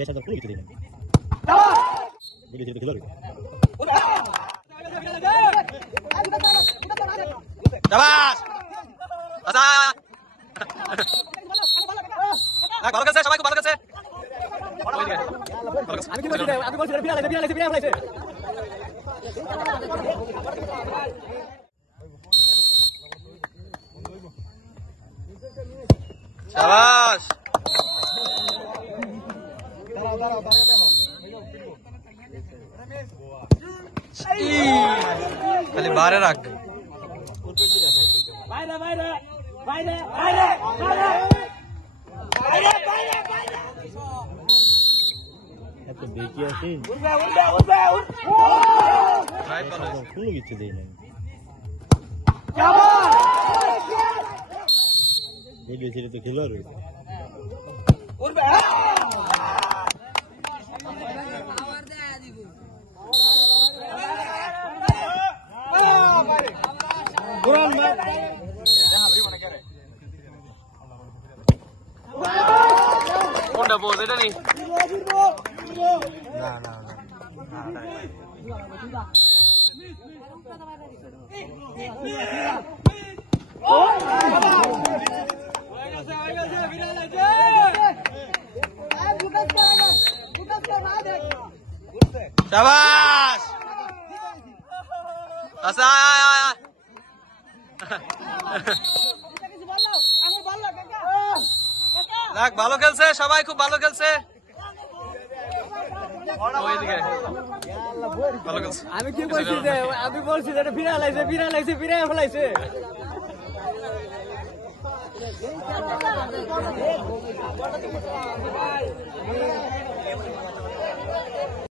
বেশ আদর করে দিলেন বলি দিতে খেলো শাবাশ আচ্ছা ভালো খেলছে সবাই খুব ভালো খেলছে আমি কি বলছি আমি বলছি বিড়াল আছে শাবাশ খালি বারে রাখ বাইরে বাইরে বাইরে বাইরে বাইরে বাইরে বাইরে এত বেশি আছে উঠবে ভাই ভালো ফুল কিছু দেই না ধীরে ধীরে তো খেলো রে উঠবে পাওয়ার দেয়া দিব পুরান ভাই কোনটা বল এটা নেই না না শাবাশ আচ্ছা দেখ ভালো খেলছে সবাই খুব ভালো খেলছে আমি কি বলছি যে আমি বলছি যে এটা বিড়াল আইছে বিড়াল ফেলাইছে